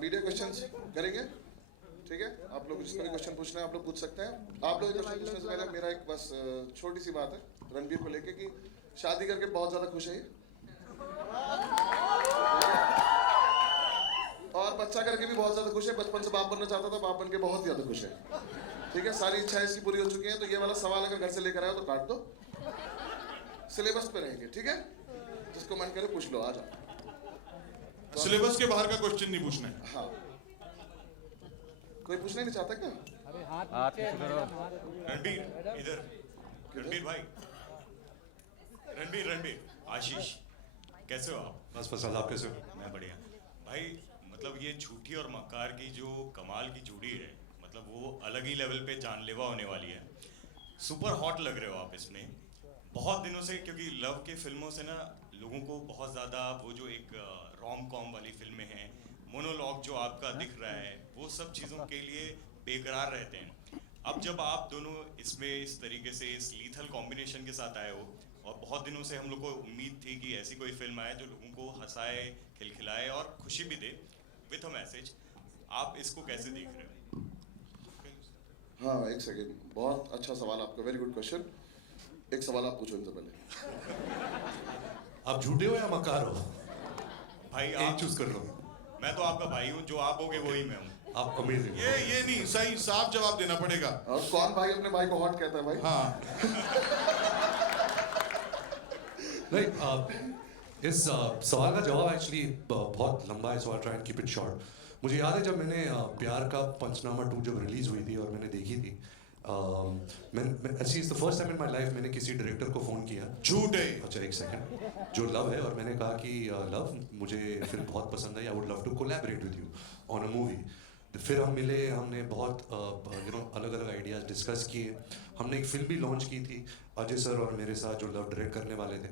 Media questions करेंगे, ठीक है? आप लोग जिसको भी क्वेश्चन पूछना है आप लोग पूछ सकते हैं। आप लोग क्वेश्चन पूछने से पहले मेरा एक बस छोटी सी बात है रणबीर को लेके कि शादी करके बहुत ज़्यादा खुश है ये, और बच्चा करके भी बहुत ज़्यादा खुश है। बचपन से बाप बनना चाहता था, बाप बन के बहुत ज़्यादा खुश है, ठीक है? सारी इच्छाएं इसकी पूरी हो चुकी हैं। तो ये वाला सवाल अगर घर से लेकर आए तो काट दो, सिलेबस पे रहेंगे, ठीक है? जिसको मन करे पूछ लो, आ जाओ। सिलेबस के बाहर का क्वेश्चन नहीं पूछना है। हाँ, कोई पूछना ही नहीं चाहता क्या? रणबीर इधर, रणबीर भाई, रणबीर आशीष, कैसे हो आप? बस आप कैसे हो? मैं बढ़िया भाई। मतलब ये झूठी और मक्कार की जो कमाल की जोड़ी है, मतलब वो अलग ही लेवल पे जानलेवा होने वाली है। सुपर हॉट लग रहे हो आप इसमें बहुत दिनों से, क्योंकि लव के फिल्मों से ना लोगों को बहुत ज़्यादा वो जो एक रोम कॉम वाली फिल्में हैं, मोनोलॉग जो आपका दिख रहा है, वो सब चीज़ों के लिए बेकरार रहते हैं। अब जब आप दोनों इसमें इस तरीके से इस लीथल कॉम्बिनेशन के साथ आए हो, और बहुत दिनों से हम लोग को उम्मीद थी कि ऐसी कोई फिल्म आए जो लोगों को हंसाए, खिलखिलाए और खुशी भी दे विथ अ मैसेज, आप इसको कैसे देख रहे हो? हाँ, एक सेकेंड, बहुत अच्छा सवाल आपका, वेरी गुड क्वेश्चन। एक सवाल आप पूछो इनसे पहले। आप झूठे हो या मकार हो? भाई एक आप चूज कर लो। मैं तो आपका भाई हूँ, जो आप होगे वही मैं हूँ। आप अमेजिंग। ये नहीं, सही साफ जवाब देना पड़ेगा। और कौन भाई अपने भाई को हॉट कहता है भाई? हाँ, नहीं, इस सवाल का जवाब एक्चुअली बहुत लंबा है, so I try and keep it short. मुझे याद है जब मैंने प्यार का पंचनामा 2 जब रिलीज हुई थी और मैंने देखी थी, मैं actually it's the first time in my life मैंने किसी डायरेक्टर को फ़ोन किया। झूठ है। अच्छा, एक सेकंड, जो लव है, और मैंने कहा कि लव मुझे फिल्म बहुत पसंद आई, I would love to collaborate with you on a movie. फिर हम मिले, हमने बहुत अलग अलग आइडियाज़ डिस्कस किए। हमने एक फिल्म भी लॉन्च की थी अजय सर और मेरे साथ, जो लव डायरेक्ट करने वाले थे।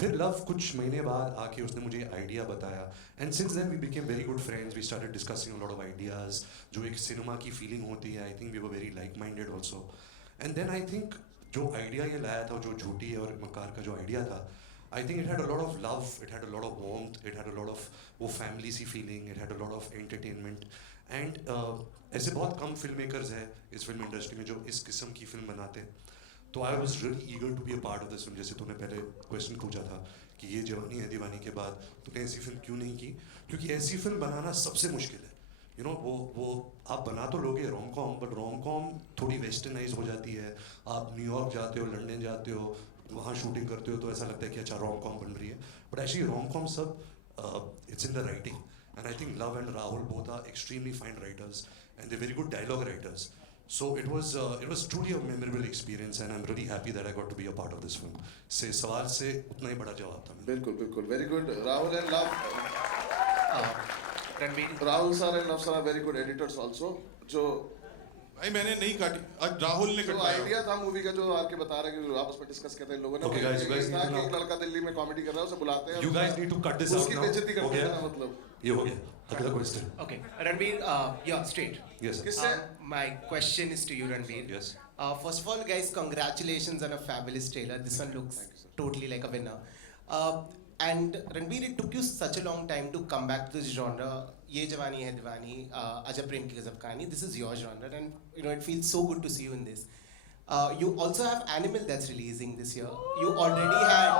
फिर लव कुछ महीने बाद आके उसने मुझे आइडिया बताया, and since then we became very good friends, we started discussing a lot of ideas. जो एक सिनेमा की फीलिंग होती है, I think we were very like minded also. And then I think जो आइडिया ये लाया था, जो झूठी है और मकार का जो आइडिया था, I think it had a lot of love, it had a lot of warmth, it had a lot of वो फैमिली सी feeling, it had a lot of entertainment. And ऐसे बहुत कम फिल्म मेकर्स हैं इस film industry में जो इस किस्म की फिल्म बनाते हैं। तो I was really eager to be a part of this film. जैसे तूने पहले क्वेश्चन पूछा था कि ये जवानी है दीवानी के बाद तूने ऐसी फिल्म क्यों नहीं की, क्योंकि ऐसी फिल्म बनाना सबसे मुश्किल है। यू नो, वो आप बना तो लोगे rom com, but rom com थोड़ी वेस्टर्नाइज हो जाती है। आप न्यूयॉर्क जाते हो, लंदन जाते हो, वहाँ शूटिंग करते हो, तो ऐसा लगता है कि अच्छा रोम कॉम बन रही है। बट एक्चुअली रोम कॉम सब it's in the writing, and I think Luv and Rahul both are extremely fine writers and they very good dialogue writers. So it was truly a memorable experience, and I'm really happy that I got to be a part of this film. से सवाल से उतना ही बड़ा जवाब था मेरा. बिल्कुल बिल्कुल, very good. Rahul and Luv, Ranbir, Rahul sir and Luv sir are very good editors also. जो भाई मैंने नहीं काटी, आज राहुल ने जो कटवाया। आइडिया था मूवी का, जो आके बता रहे हैं कि आपस में डिस्कस करते हैं लोगों ने, Okay, guys, you guys था need to कि know. एक लड़का दिल्ली में कॉमेडी कर रहा है, उसे बुलाते हैं, You guys need to cut this out उसकी now. बेइज्जती हो करते हैं गया? ना, मतलब ये हो गया. अगला question. okay, Ranveer, yeah, straight. Yes. Sir. किससे? My question is to you, Ranveer. Yes. First of all, guys, congratulations on a fabulous trailer. This one looks totally like a winner. And Ranveer, it took you such a long time to come back to this genre. Ye Jawani Hai Diwani, Ajab Prem Ki Gazab Kahani. This is your genre, and you know it feels so good to see you in this. You also have Animal that's releasing this year. You already had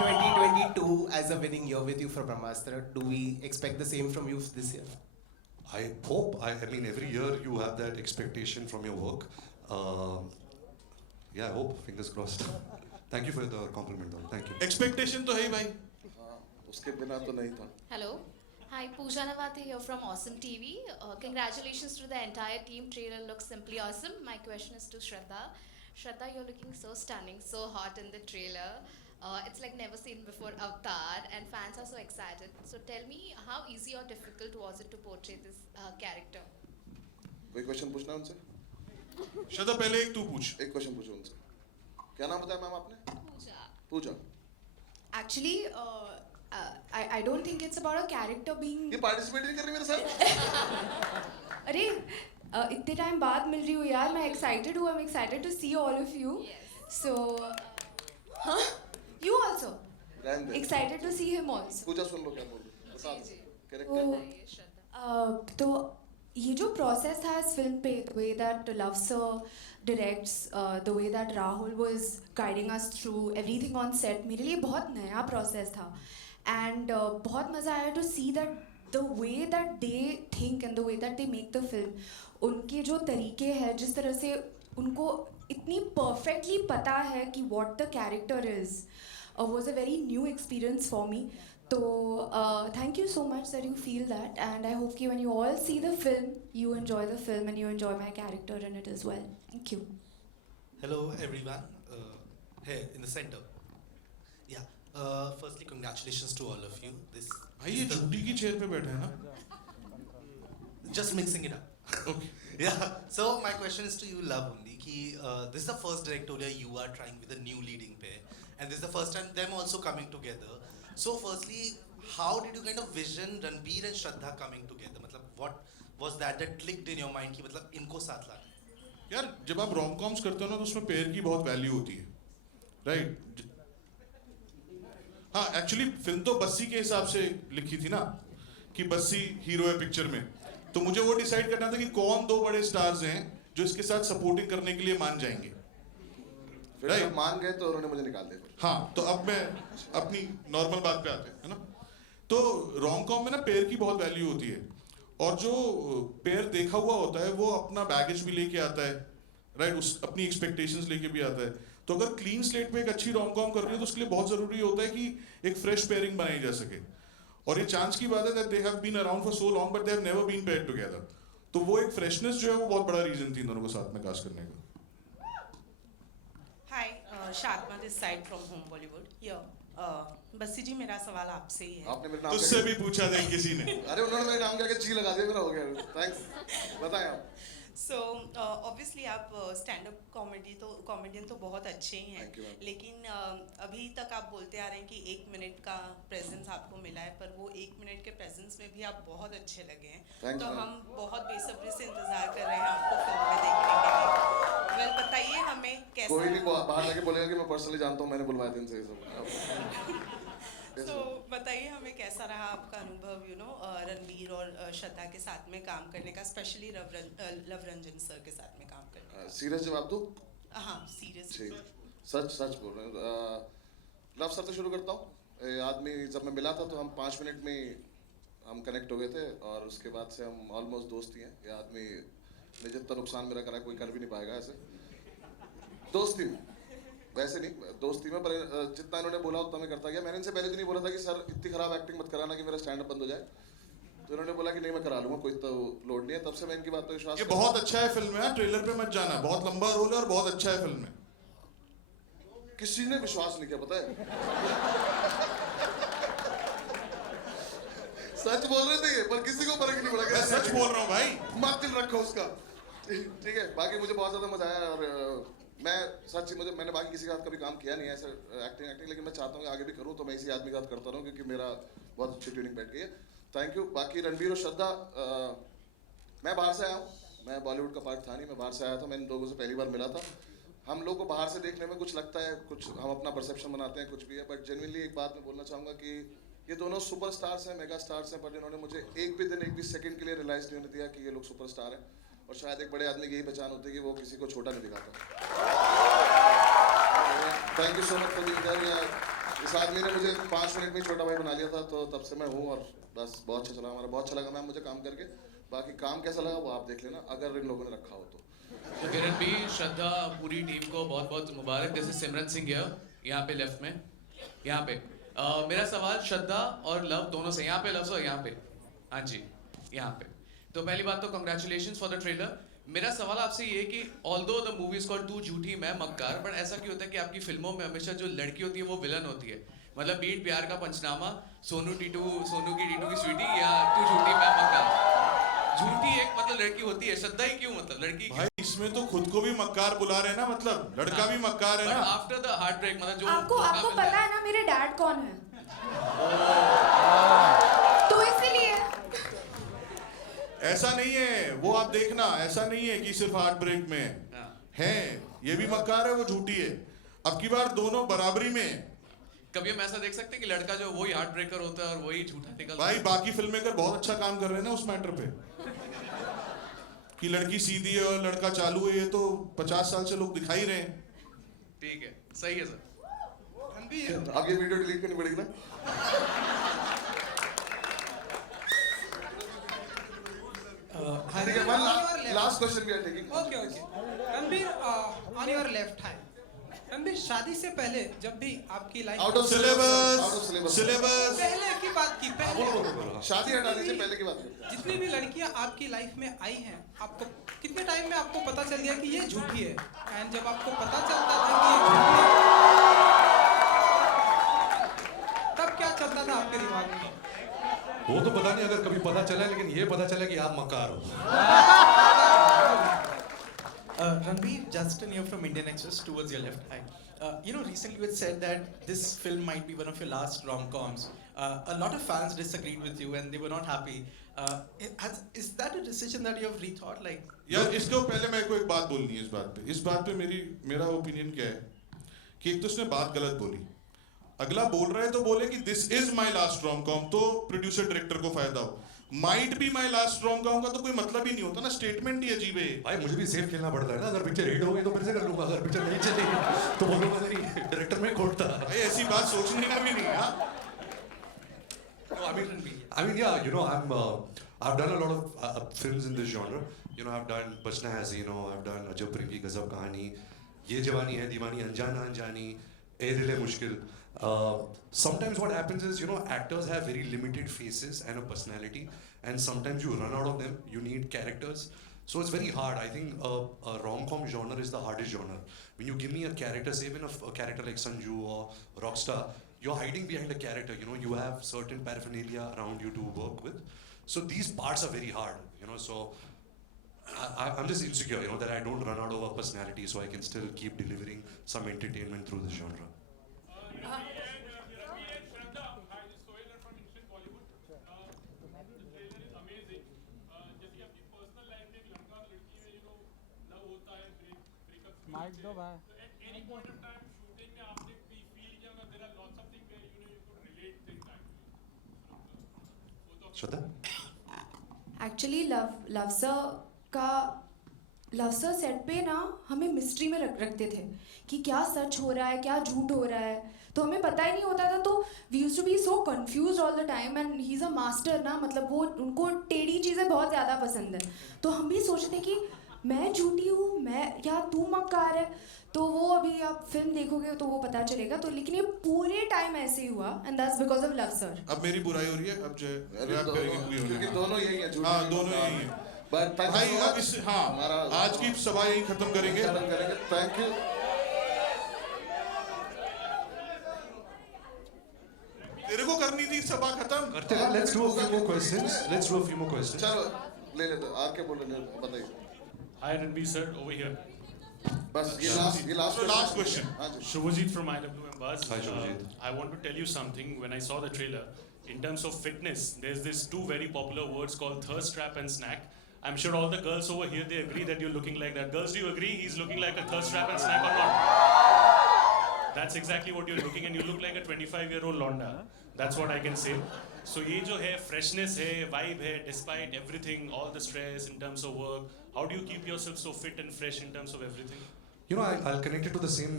2022 as a winning year with you for Brahmastra. Do we expect the same from you this year? I hope. I mean, every year you have that expectation from your work. Yeah, I hope. Fingers crossed. Thank you for the compliment, though. Thank you. Expectation तो है ही भाई। हाँ, उसके बिना तो नहीं था। Hello. Hi, Pooja Navate here from Awesome TV. Congratulations to the entire team. Trailer looks simply awesome. My question is to Shraddha. Shraddha, you're looking so stunning, so hot in the trailer. It's like never seen before Avatar, and fans are so excited. So tell me, how easy or difficult was it to portray this character? कोई question पूछना है उनसे? श्रद्धा पहले एक तू पूछ। एक question पूछो उनसे। क्या नाम बताया मैम आपने? Pooja. Pooja. Actually, I don't think it's about a character being. ये पार्टिसिपेट नहीं कर रही मेरे साथ? अरे इतने टाइम बाद मिल रही हूँ यार, मैं एक्साइटेड हूँ. I'm excited to see all of you. Yes. So, huh? You also रहने दे। excited to see him also. पूजा सुन लो क्या बोल रही है। बता दो। जी। कैरेक्टर। Oh. बताइए, श्रद्धा. तो ये जो प्रोसेस था इस फिल्म पे, the way that love sir directs, the way that Rahul was guiding us through everything on set, मेरे लिए बहुत नया प्रोसेस था. एंड बहुत मज़ा आया to see that the way that they think and the way that they make the film. उनके जो तरीके हैं, जिस तरह से उनको इतनी परफेक्टली पता है कि what the character is, was a very new experience for me. So thank you so much that you feel that, and I hope that when you all see the film, you enjoy the film and you enjoy my character in it as well. Thank you. Hello everyone, here in the center. Yeah, firstly congratulations to all of you. This भाई ये झूठी की chair पे बैठे हैं ना? just mixing it up. Okay. Yeah, so my question is to you, Love, only ki this is the first directorial you are trying with a new leading pair, and this is the first time them also coming together. So firstly, how did you kind of vision Ranbir and Shraddha coming together? मतलब what was that clicked in your mind कि मतलब इनको साथ लाना है? यार जब आप रोम कॉम्स करते हो ना तो उसमें पेयर की बहुत वैल्यू होती है, राइट? हाँ, एक्चुअली फिल्म तो बस्सी के हिसाब से लिखी थी ना, कि बस्सी हीरो है पिक्चर में, तो मुझे वो डिसाइड करना था कि कौन दो बड़े स्टार्स हैं जो इसके साथ सपोर्टिंग करने के लिए मान जाएंगे. फिर जब मान गए तो उन्होंने मुझे निकाल दिया. हाँ, तो अब मैं अपनी नॉर्मल बात पे आते हैं, है ना? तो रोम कॉम में ना पेयर की बहुत वैल्यू होती है, और जो पेयर देखा हुआ होता है वो अपना बैगेज भी लेके आता है, राइट? उस अपनी एक्सपेक्टेशंस लेके भी आता है. तो अगर क्लीन स्लेट पे एक अच्छी रोम कॉम कर रही है तो उसके लिए बहुत जरूरी होता है कि एक फ्रेश पेयरिंग बनाई जा सके. और ये चांस की बात है that they have been around for so long but they have never been paired together. तो वो एक फ्रेशनेस जो है वो बहुत बड़ा रीजन थी इन दोनों को साथ में कास्ट करने का. हाय, शातमा this side from home Bollywood. Bassi ji, मेरा सवाल आपसे ही है. आपने मेरे नाम तुझसे भी पूछा था किसी ने. अरे उन्होंने मेरे नाम करके जी लगा दिया, मेरा हो गया. थैंक्स. बताएं आप. सो ऑब्वियसली आप स्टैंड अप कॉमेडियन तो बहुत अच्छे ही हैं, Thank you, ma'am. लेकिन अभी तक आप बोलते आ रहे हैं कि 1 मिनट का प्रेजेंस आपको मिला है, पर वो 1 मिनट के प्रेजेंस में भी आप बहुत अच्छे लगे हैं. Thanks, तो ma'am. हम बहुत बेसब्री से इंतजार कर रहे हैं आपको फिल्म में देखने के लिए. वेल, बताइए हमें कैसा. कोई नहीं बाहर जाके बोलेगा कि मैं पर्सनली जानता हूँ, मैंने बुलवाया था इनसे ये सब. तो बताइए हमें कैसा रहा आपका अनुभव, रणबीर और श्रद्धा के साथ में काम करने का, स्पेशली लवरंजन सर के साथ में काम करने का. सीरियस जवाब दो. हाँ, सीरियस. सच बोल रहे हैं. लव सर से शुरू करता हूँ. आदमी जब मैं मिला था तो हम 5 मिनट में हम कनेक्ट हो गए थे, और उसके बाद से हम ऑलमोस्ट दोस्त ही हैं. ये आदमी ने जितना नुकसान मेरा करा कोई कर भी नहीं पाएगा ऐसे दोस्ती में. वैसे नहीं दोस्ती में, पर जितना इन्होंने बोला उतना मैं करता गया. मैंने इनसे पहले तो नहीं बोला था कि सर इतनी खराब एक्टिंग मत कराना कि मेरा स्टैंड अप बंद हो जाए. तो इन्होंने बोला कि नहीं मैं करा लूंगा, कोई तो लोड नहीं है. तब से मैं इनकी बात पर विश्वास. ये बहुत अच्छा है फिल्म में, ट्रेलर पे मत जाना, बहुत लंबा रोल है और बहुत अच्छा है फिल्म में. किसी ने विश्वास नहीं किया, पता है. सच बोल रहे थे ये, पर किसी को फर्क नहीं पड़ा. मैं सच बोल रहा हूँ भाई. मत दिल रखो उसका. ठीक है, बाकी मुझे बहुत ज्यादा मजा आया, और मैं सच मैंने बाकी किसी के साथ कभी काम किया नहीं है ऐसे एक्टिंग, लेकिन मैं चाहता हूँ कि आगे भी करूँ, तो मैं इसी आदमी के साथ करता रहूँ क्योंकि मेरा बहुत अच्छी ट्यूनिंग बैठ गई है. Thank you. बाकी रणबीर और श्रद्धा, मैं बाहर से आया हूँ, मैं बॉलीवुड का पार्ट था नहीं, मैं बाहर से आया था. मैं इन लोगों से पहली बार मिला था. हम लोग को बाहर से देखने में कुछ लगता है, कुछ हम अपना परसेप्शन बनाते हैं, कुछ भी है, बट जेन्युइनली एक बात मैं बोलना चाहूँगा कि ये दोनों सुपर स्टार्स हैं, मेगा स्टार्स हैं, बट इन्होंने मुझे एक भी दिन, एक भी सेकंड के लिए रियलाइज नहीं होने दिया कि ये लोग सुपर स्टार हैं. और शायद एक बड़े आदमी की यही पहचान होती है कि वो किसी को छोटा नहीं दिखाता. Thank you so much for being there. इस आदमी ने मुझे 5 मिनट में छोटा भाई बना लिया था, तो तब से मैं हूँ, और बस बहुत अच्छा चला हमारा. बहुत अच्छा लगा मैम मुझे काम करके. बाकी काम कैसा लगा वो आप देख लेना, अगर इन लोगों ने रखा हो तो. रणबीर, श्रद्धा, पूरी टीम को बहुत बहुत मुबारक. जैसे सिमरन सिंह यहाँ पे लेफ्ट में, यहाँ पे. मेरा सवाल श्रद्धा और लव दोनों से, यहाँ पे लव और यहाँ पे. हाँ जी, यहाँ पे. तो पहली बात तो कंग्रेचुलेशंस फॉर द ट्रेलर. मेरा सवाल आपसे ये है कि although the movie is called तू झूठी मैं मक्कार, बट ऐसा क्यों होता है कि आपकी फिल्मों में हमेशा जो लड़की होती है वो विलन होती है? मतलब बीट प्यार का पंचनामा, सोनू की टीटू की स्वीटी, या तू झूठी मैं मक्कार. झूठी एक मतलब लड़की होती है, श्रद्धा ही क्यों मतलब लड़की? भाई इसमें तो खुद को भी मक्कार बुला रहे हैं ना, मतलब लड़का भी मक्कार है ना. आफ्टर द हार्ट ब्रेक मतलब जो आपको पता है ना मेरे डैड कौन है, तो इसलिए. ऐसा नहीं है, वो आप देखना, ऐसा नहीं है कि सिर्फ हार्ट ब्रेक में है, ये भी मक्कार है, वो झूठी है. अब की बार दोनों बराबरी में. कभी हम ऐसा देख सकते हैं कि लड़का जो वही हार्ट ब्रेकर होता है और वही झूठा निकलता भाई है? बाकी फिल्म मेकर बहुत अच्छा काम कर रहे हैं ना उस मैटर पे कि लड़की सीधी है और लड़का चालू है, ये तो 50 साल से लोग दिखाई रहे हैं। ठीक है, सही है सर। अब ये वीडियो डिलीट करनी पड़ेगी ना। ठीक है, one last question we are taking. Okay. Ranbir, on your left hand. Ranbir, शादी से पहले जब भी आपकी life Out of syllabus. Syllabus पहले की बात की, पहले शादी हटाने से पहले की बात करते हैं। जितनी भी लड़कियां आपकी लाइफ में आई हैं, आपको कितने टाइम में आपको पता चल गया कि ये झूठी है? एंड जब आपको पता चलता था कि ये झूठी है, तब क्या चलता था आपके दिमाग में? वो तो पता नहीं अगर कभी पता चला, लेकिन ये पता चला कि आप मकार हो। Ranveer, Justin here from Indian Express towards your left. Hi. Recently you had said that this film might be one of your last rom-coms. A lot of fans disagreed with you and they were not happy. Is that a decision that you have rethought? Like, यार इसको पहले मेरे को एक बात बोलनी है इस बात पे मेरा ओपिनियन क्या है कि एक तो उसने बात गलत बोली, अगला बोल रहा है तो बोले कि this is my last rom com, तो प्रोड्यूसर डायरेक्टर को फायदा हो। Might be my last rom com का तो कोई मतलब ही नहीं होता ना, स्टेटमेंट ही अजीब है। भाई मुझे भी सेफ खेलना पड़ता है ना, अगर पिक्चर हिट हो गई तो फिर से कर लूंगा, अगर पिक्चर नहीं चलेगी तो बोलूंगा नहीं, डायरेक्टर में खोलता। भाई ऐसी बात सोचने का भी नहीं है। I mean, yeah, I've done a lot of films in this genre. I've done Bachna Hai Zino, I've done Ajab Prem Ki Gazab Kahani, Ye Jawani Hai Diwani, Anjana Anjani, Ae Dil Hai Mushkil. Sometimes what happens is, actors have very limited faces and a personality, and sometimes you run out of them. You need characters. So it's very hard. I think a rom-com genre is the hardest genre. When you give me a character, say even a character like Sanju or Rockstar, you're hiding behind a character. You have certain paraphernalia around you to work with. So these parts are very hard. So I'm just insecure, that I don't run out of a personality, so I can still keep delivering some entertainment through the genre. Mic दो भाई। Shraddha? Actually Luv sir set पे ना हमें mystery में रखते थे कि क्या सच हो रहा है, क्या झूठ हो रहा है, तो हमें पता ही नहीं होता था। तो we used to be so confused all the time, and he is a master ना, मतलब वो उनको टेढ़ी चीज़ें बहुत ज़्यादा पसंद है। तो हम भी सोचते थे कि मैं झूठी हूँ, मैं या तू मक्कार है। तो वो अभी आप फिल्म देखोगे तो वो पता चलेगा। तो लेकिन ये पूरे टाइम ऐसे ही हुआ, and that's because of love sir. अब मेरी बुराई हो रही है, अब जो रैप करेंगे पूरी होने। क्योंकि दोनों यही है, झूठ हाँ दोनों यही है। बट भाई अब इस आज की सभा यही खत्म करेंगे। Thank you. तेरे को करनी थी सभा खत्म करते हैं। Let's do a few more questions. चलो ले लेते, आर के बोल रहे बताइए। Hi Ranveer sir, over here. बस ये last question. Shubhajit from IWM Buzz. Hi Shubhajit. I want to tell you something. When I saw the trailer, in terms of fitness, there's this two very popular words called thirst trap and snack. I'm sure all the girls over here, they agree that you're looking like that. Girls, do you agree he's looking like a thirst trap and snack or not? That's exactly what you're looking, and you look like a 25-year-old Londa. That's what I can say. So ये जो है freshness है, vibe है, despite everything, all the stress in terms of work, how do you keep yourself so fit and fresh in terms of everything? I'll connect it to the same.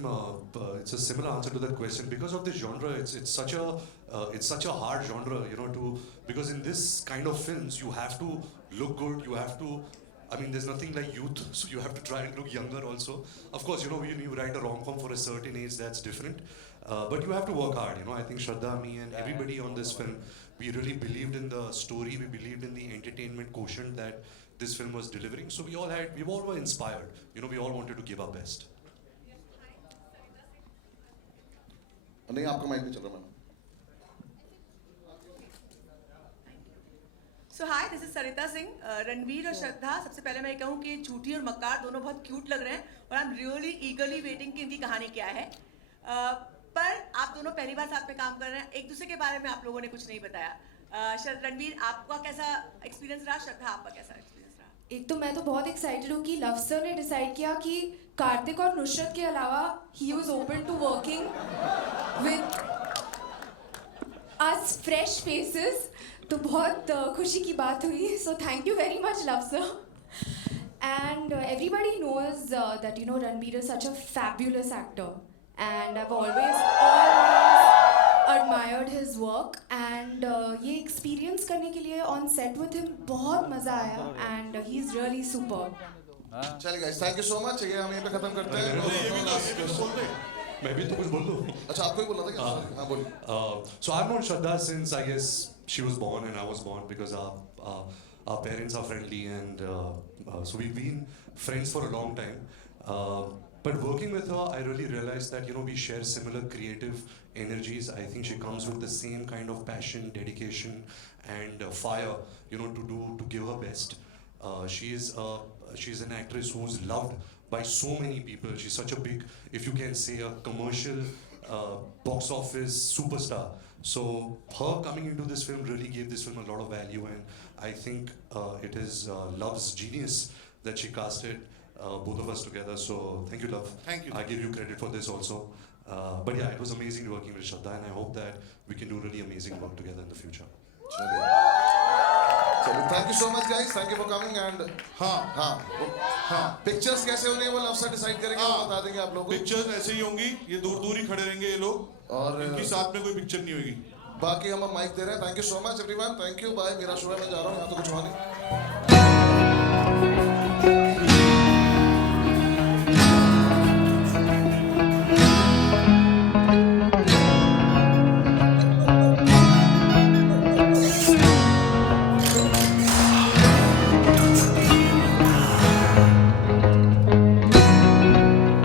It's a similar answer to that question. Because of this genre, it's such a hard genre, because in this kind of films you have to look good. You have to. I mean, there's nothing like youth, so you have to try and look younger also. Of course, when you write a rom-com for a certain age, that's different. But you have to work hard. I think Shraddha, me, and everybody on this film, we really believed in the story. We believed in the entertainment quotient that this film was delivering. So we all were inspired. We all wanted to give our best. नहीं आपका mic नहीं चल रहा ma'am. So hi, this is Sarita Singh. Ranveer और श्रद्धा, सबसे पहले मैं कहूँ कि झूठी और मक्कार दोनों बहुत क्यूट लग रहे हैं और आई एम रियली ईगरली वेटिंग कि इनकी कहानी क्या है। पर आप दोनों पहली बार साथ में काम कर रहे हैं, एक दूसरे के बारे में आप लोगों ने कुछ नहीं बताया। रणवीर आपका कैसा एक्सपीरियंस रहा, श्रद्धा आपका कैसा एक्सपीरियंस रहा? एक तो मैं तो बहुत एक्साइटेड हूँ कि लव सर ने डिसाइड किया कि कार्तिक और नुसरत के अलावा he was open to working with us fresh faces. तो बहुत खुशी की बात हुई. So thank you very much, love sir. And everybody knows that you know Ranbir is such a fabulous actor, and I've always admired his work. And ये experience करने के लिए on set with him बहुत मजा आया, and he's really superb. चलिए guys, thank you so much. ये हम यहीं पे खत्म करते हैं. मैं भी तो कुछ बोल दूं. अच्छा आपको ही बोलना था क्या? हाँ बोलिए. So I've known Shraddha since I guess she was born and I was born, because our parents are friendly, and so we've been friends for a long time. But working with her, I really realized that, you know, we share similar creative energies. I think she comes with the same kind of passion, dedication, and fire, you know, to give her best. She's an actress who's loved by so many people. She's such a big, if you can say, a commercial box office superstar. So her coming into this film really gave this film a lot of value, and I think it is Love's genius that she casted both of us together. So thank you, Love. Thank you. I give you credit for this also. But yeah, it was amazing working with Shraddha, and I hope that we can do really amazing work together in the future. चलिए, thank you so much guys. Thank you for coming. And हाँ pictures कैसे होने हैं वो love से decide करेंगे, वो बता देंगे आप लोगों को. पिक्चर्स ऐसे ही होंगी, ये दूर दूर ही खड़े रहेंगे ये लोग, और इनकी साथ में कोई पिक्चर नहीं होगी. बाकी हम माइक दे रहे हैं. Thank you so much everyone. Thank you. Bye. मेरा शो है, मैं जा रहा हूँ, यहाँ तो कुछ हुआ नहीं.